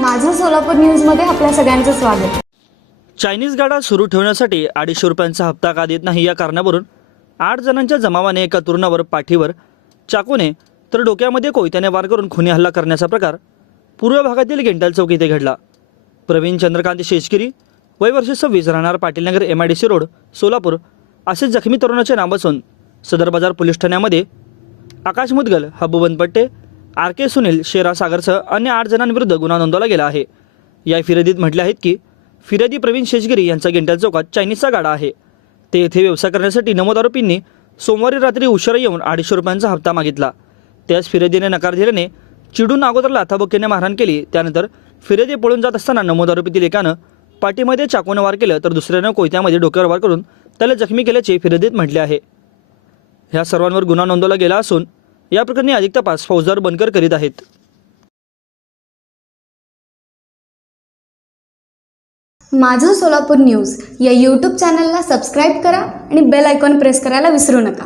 माझं सोलापूर न्यूजमध्ये आपल्या सगळ्यांचं स्वागत. चायनीज गाडा सुरू ठेवण्यासाठी अडीचशे रुपयांचा हप्ता का देत नाही या कारणावरून आठ जणांच्या जमावाने एका तरुणावर पाठीवर चाकूने तर डोक्यामध्ये कोयत्याने वार करून खुनी हल्ला करण्याचा प्रकार पूर्व भागातील गेंटाल चौक इथे घडला. प्रवीण चंद्रकांत शेषगिरी वय वर्ष सव्वीस राहणार Patilnagar M I D C road Solapur असे जखमी तरुणाचे नाव असून सदर बाजार पोलीस ठाण्यामध्ये आकाश मुदगल हब्बू पट्टे आर के सुनील शेरा सागरसह अन्य आठ जणांविरुद्ध गुन्हा नोंदवला गेला आहे. या फिर्यादीत म्हटले आहेत की फिर्यादी प्रवीण शेषगिरी यांचा गेंटल चौकात चायनीजचा गाडा आहे. ते येथे व्यवसाय करण्यासाठी नमोद आरोपींनी सोमवारी रात्री उशिरा येऊन अडीचशे रुपयांचा हप्ता मागितला. त्यास फिर्यादीने नकार दिल्याने चिडून अगोदर लाथाबुक्कीने मारहाण केली. त्यानंतर फिर्यादी पळून जात असताना नमोद आरोपीतील एकानं पाठीमध्ये चाकूने वार केलं तर दुसऱ्यानं कोयत्यामध्ये डोक्यावर वार करून त्याला जखमी केल्याचे फिर्यादीत म्हटले आहे. ह्या सर्वांवर गुन्हा नोंदवला गेला असून या प्रकरणी अधिक तपास फौजदार बनकर करीत आहेत. माझं सोलापूर न्यूज या यूट्यूब चॅनलला सबस्क्राईब करा आणि बेल आयकॉन प्रेस करायला विसरू नका.